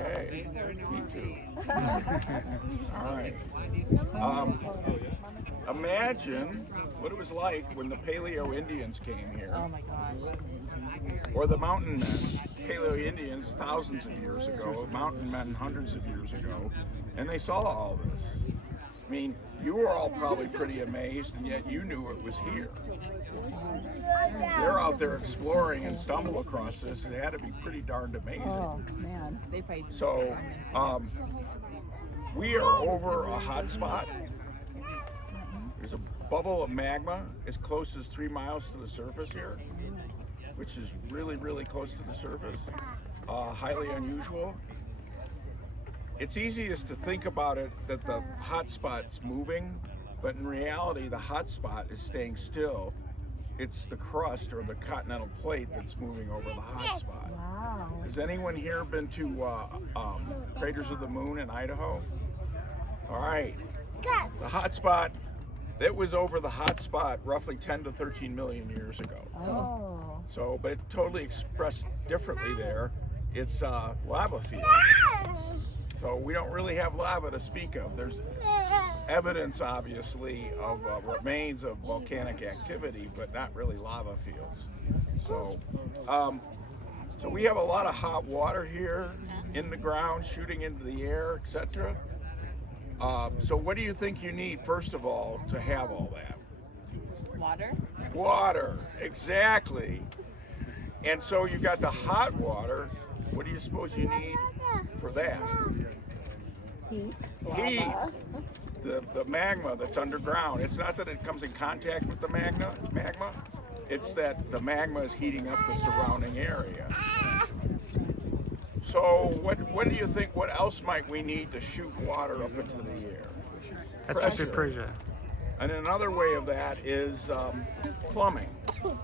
Okay, me too. All right. Imagine what it was like when the Paleo Indians came here, Oh my gosh. or the mountain men. Paleo Indians thousands of years ago, mountain men hundreds of years ago, and they saw all this. I mean, you were all probably pretty amazed, and yet you knew it was here. They're out there exploring and stumble across this. It had to be pretty darned amazing. Oh man, they probably. So, we are over a hot spot. There's a bubble of magma as close as 3 miles to the surface here, which is really, really close to the surface. Highly unusual. It's easiest to think about it that the hot spot's moving, but in reality, the hot spot is staying still. It's the crust or the continental plate that's moving over the hot spot. Wow. Has anyone here been to Craters of the Moon in Idaho? All right. The hot spot, that was over the hot spot roughly 10 to 13 million years ago. Oh. So, but it totally expressed differently there. It's lava field. So we don't really have lava to speak of. There's evidence, obviously, of remains of volcanic activity, but not really lava fields. So, so we have a lot of hot water here in the ground, shooting into the air, etc. So what do you think you need, first of all, to have all that? Water. Water, exactly. And so you got the hot water. What do you suppose you need for that? Heat. Heat. The magma that's underground. It's not that it comes in contact with the magma. It's that the magma is heating up the surrounding area. So what do you think, what else might we need to shoot water up into the air? That's pressure. And another way of that is plumbing,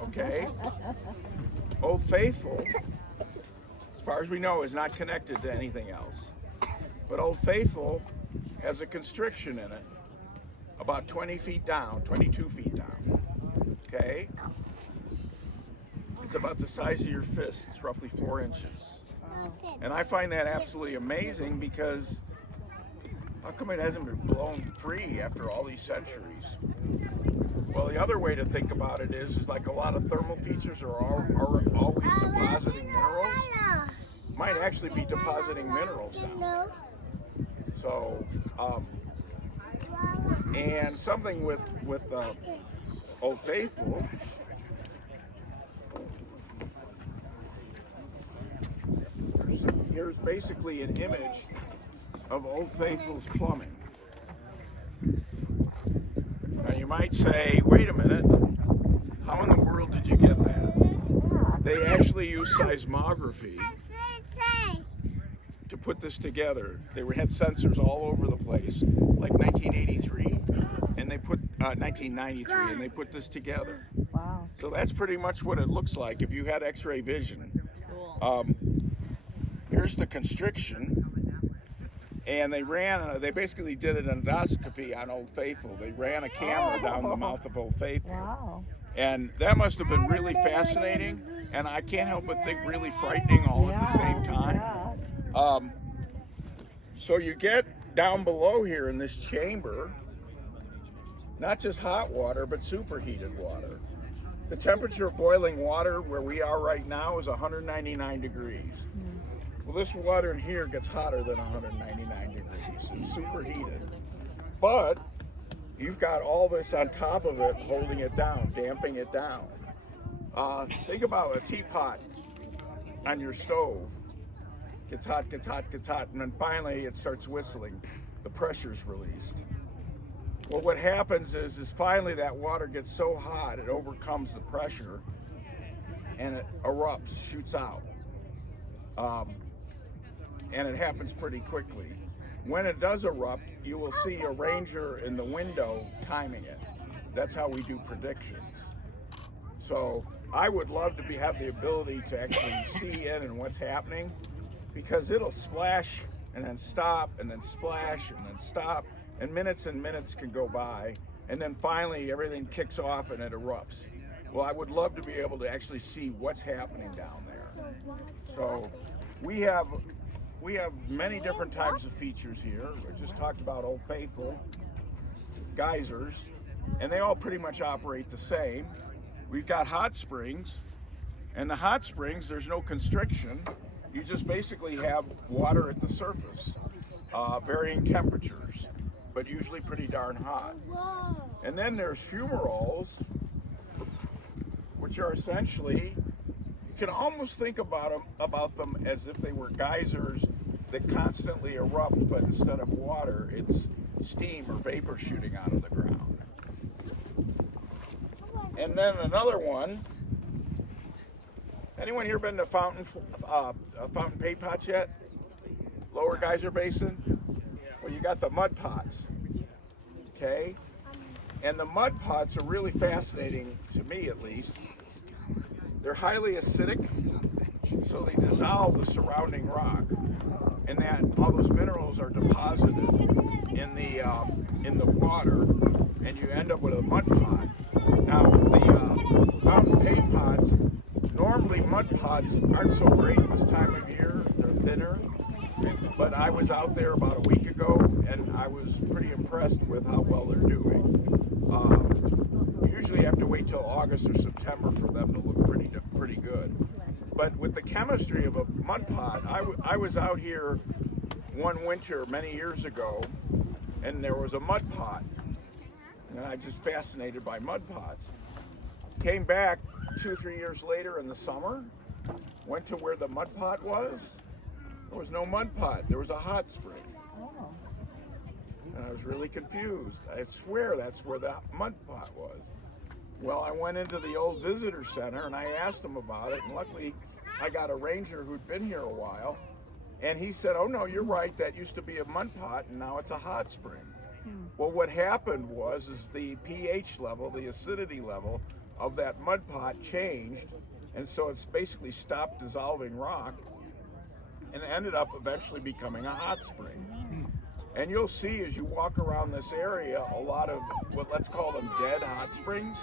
okay? Old Faithful, as far as we know, is not connected to anything else. But Old Faithful has a constriction in it, about 20 feet down, 22 feet down, okay? It's about the size of your fist, it's roughly 4 inches. And I find that absolutely amazing because how come it hasn't been blown free after all these centuries? Well, the other way to think about it is like a lot of thermal features are always depositing minerals. Might actually be depositing minerals down. So, and something with Old Faithful. Here's basically an image of Old Faithful's plumbing. Now you might say, wait a minute, how in the world did you get that? They actually use seismography to put this together. They had sensors all over the place, like 1983, and they put 1993, and they put this together. Wow. So that's pretty much what it looks like if you had X-ray vision. Cool. Here's the constriction, and they basically did an endoscopy on Old Faithful. They ran a camera down the mouth of Old Faithful. Wow. And that must have been really fascinating, and I can't help but think really frightening all at the same time. Yeah. So you get down below here in this chamber, not just hot water, but superheated water. The temperature of boiling water where we are right now is 199 degrees. Well, this water in here gets hotter than 199 degrees. It's superheated. But you've got all this on top of it, holding it down, damping it down. Think about a teapot on your stove. Gets hot, gets hot, gets hot, and then finally it starts whistling. The pressure's released. Well, what happens is finally that water gets so hot it overcomes the pressure and it erupts, shoots out. And it happens pretty quickly. When it does erupt, you will see a ranger in the window timing it. That's how we do predictions. So I would love to have the ability to actually see in and what's happening, because it'll splash and then stop and then splash and then stop, and minutes can go by, and then finally everything kicks off and it erupts. Well, I would love to be able to actually see what's happening down there. So we have we have many different types of features here. We just talked about Old Faithful geysers, and they all pretty much operate the same. We've got hot springs, and the hot springs, there's no constriction. You just basically have water at the surface, varying temperatures, but usually pretty darn hot. And then there's fumaroles, which are essentially, you can almost think about them as if they were geysers that constantly erupt, but instead of water, it's steam or vapor shooting out of the ground. And then another one. Anyone here been to Fountain Paint Pots yet? Lower Geyser Basin? Well, you got the mud pots. Okay? And the mud pots are really fascinating, to me at least. They're highly acidic, so they dissolve the surrounding rock, and that all those minerals are deposited in the water, and you end up with a mud pot. Now, the fountain paint pots, normally mud pots aren't so great this time of year. They're thinner, but I was out there about a week ago, and I was pretty impressed with how well they're doing. Usually you have to wait till August or September for them to look pretty good. But with the chemistry of a mud pot, I was out here one winter many years ago, and there was a mud pot, and I just fascinated by mud pots. Came back 2 or 3 years later in the summer, went to where the mud pot was. There was no mud pot. There was a hot spring. Oh. And I was really confused. I swear that's where the mud pot was. Well, I went into the old visitor center and I asked them about it, and luckily I got a ranger who'd been here a while, and he said, "Oh no, you're right, that used to be a mud pot and now it's a hot spring." Well, what happened was the pH level, the acidity level of that mud pot changed, and so it's basically stopped dissolving rock and ended up eventually becoming a hot spring. And you'll see as you walk around this area a lot of what, let's call them dead hot springs.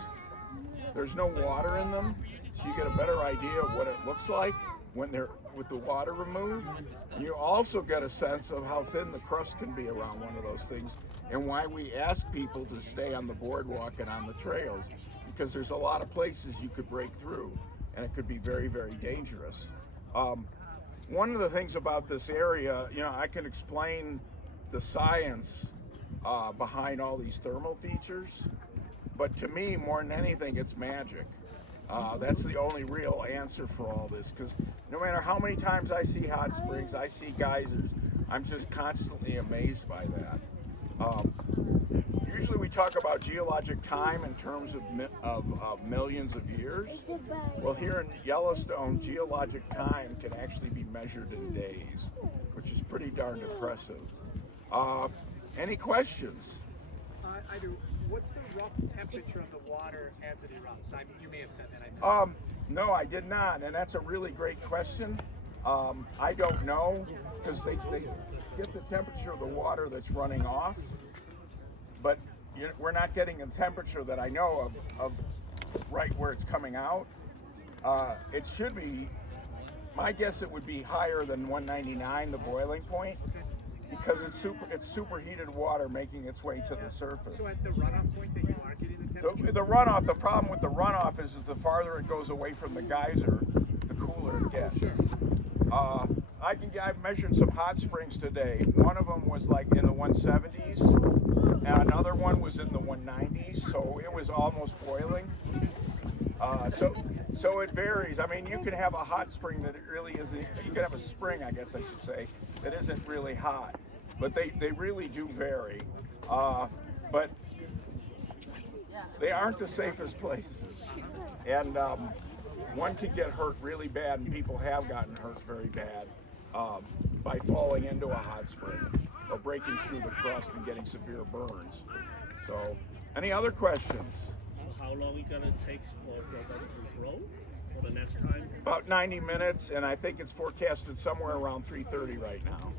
There's no water in them, so you get a better idea of what it looks like when they're with the water removed. And you also get a sense of how thin the crust can be around one of those things, and why we ask people to stay on the boardwalk and on the trails, because there's a lot of places you could break through, and it could be very, very dangerous. One of the things about this area, I can explain the science behind all these thermal features, but to me, more than anything, it's magic. That's the only real answer for all this, because no matter how many times I see hot springs, I see geysers, I'm just constantly amazed by that. Usually we talk about geologic time in terms of millions of years. Well, here in Yellowstone, geologic time can actually be measured in days, which is pretty darn impressive. Any questions? I do. What's the rough temperature of the water as it erupts? You may have said that. No, I did not, and that's a really great question. I don't know, because they get the temperature of the water that's running off, but we're not getting a temperature that I know of right where it's coming out. It should be, my guess it would be higher than 199, the boiling point, because it's superheated water making its way to the surface. So at the runoff point that you are getting the temperature? The runoff, the problem with the runoff is the farther it goes away from the geyser, the cooler it gets. Sure. I've measured some hot springs today. One of them was like in the 170s, and another one was in the 190s, so it was almost boiling. So it varies. I mean, you can have a hot spring that it really isn't, you can have a spring, I guess I should say, that isn't really hot, but they really do vary. But they aren't the safest places. And one can get hurt really bad, and people have gotten hurt very bad by falling into a hot spring or breaking through the crust and getting severe burns. So, any other questions? How long is gonna take for them to grow for the next time? About 90 minutes, and I think it's forecasted somewhere around 3:30 right now.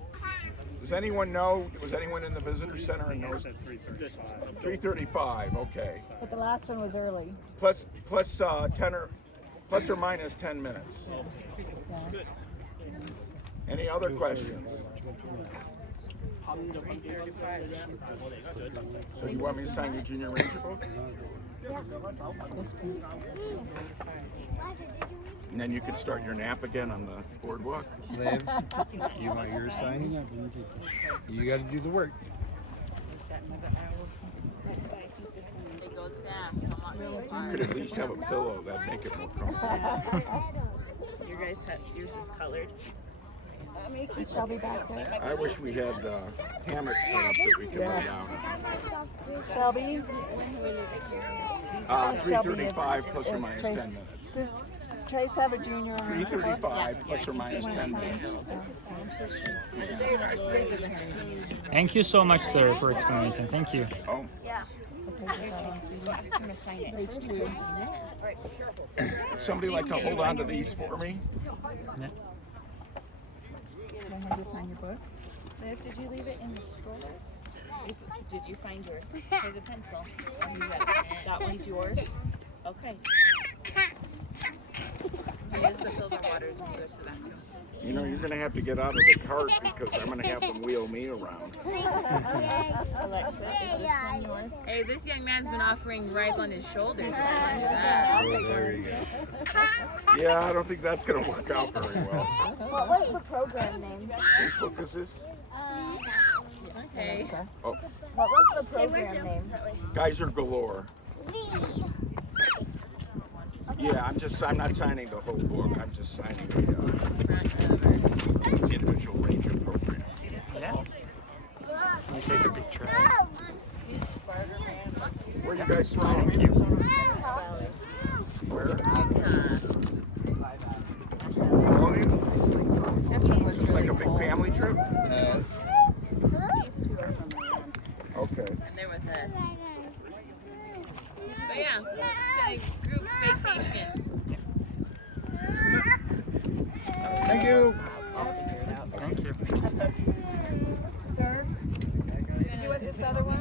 Does anyone know? Was anyone in the visitor center and knows? 3:35. 3:35. Okay. But the last one was early. Plus 10 or minus 10 minutes. Yeah. Any other questions? So you want me to sign your junior ranger book? And then you can start your nap again on the boardwalk. Liv, you want yours signed? You got to do the work. It goes fast. I'm not too far. Could at least have a pillow. That'd make it more comfortable. You guys have yours is colored. Shelby back there. I wish we had hammocks set up that we could lay down on. Shelby, 3:35 plus or minus 10 minutes. does Trace have a junior ranger book? 3:35 plus or minus 10 minutes. Thank you so much, sir, for explanation. Thank you. Oh, somebody like to hold on to these for me? Yeah. Can I have you sign your book? Liv, did you leave it in the stroller? Did you find yours? Here's a pencil. That one's yours? Okay. Here's the filter waters when you go to the bathroom. You know, you're going to have to get out of the cart because I'm going to have them wheel me around. Alexa, is this one yours? Hey, this young man's been offering rides on his shoulders. There you go. Yeah, I don't think that's going to work out very well. What was the program name? Whose book is this? Okay. Oh, What was the program name? Geyser Galore. Yeah, I'm not signing the whole book. I'm just signing the individual ranger program. Can you take a picture? Where are you guys from? Thank you. Where? Colony? This one was It's like really a big cool. family trip? These two are from Iran, Okay. and they're with us. So yeah, it's a group vacation. Thank you. Thank you. Sir, did you want this other one?